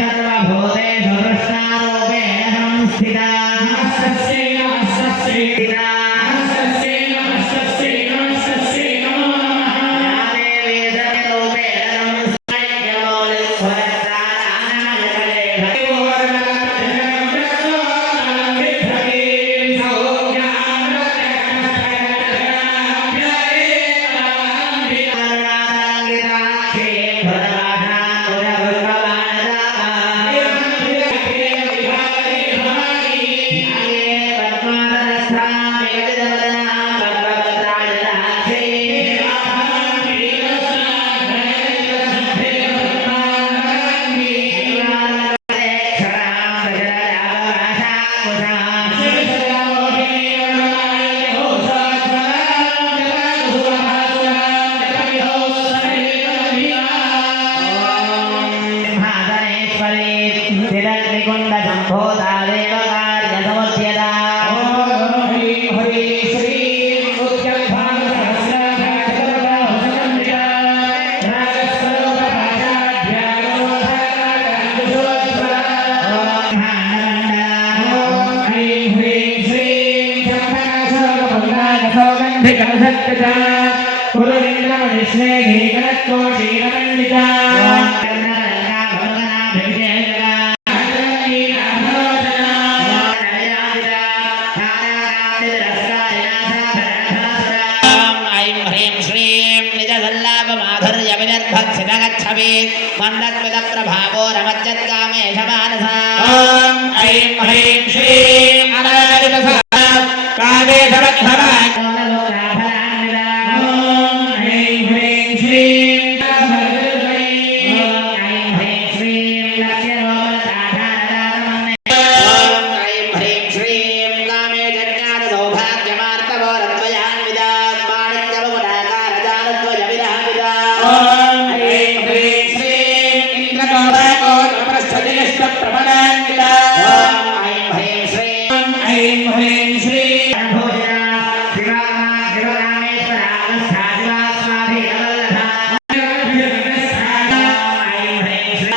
సర్వభూతేషు కృష్ణారూపేణ సంస్థితా కుండ సంభోదా దేవ కార్య సముద్యదా ప్రభావో రమజ్జత్కామేష మానసా ఐం హ్రీం శ్రీం అనాదివస కామే సమర్థమా ఓం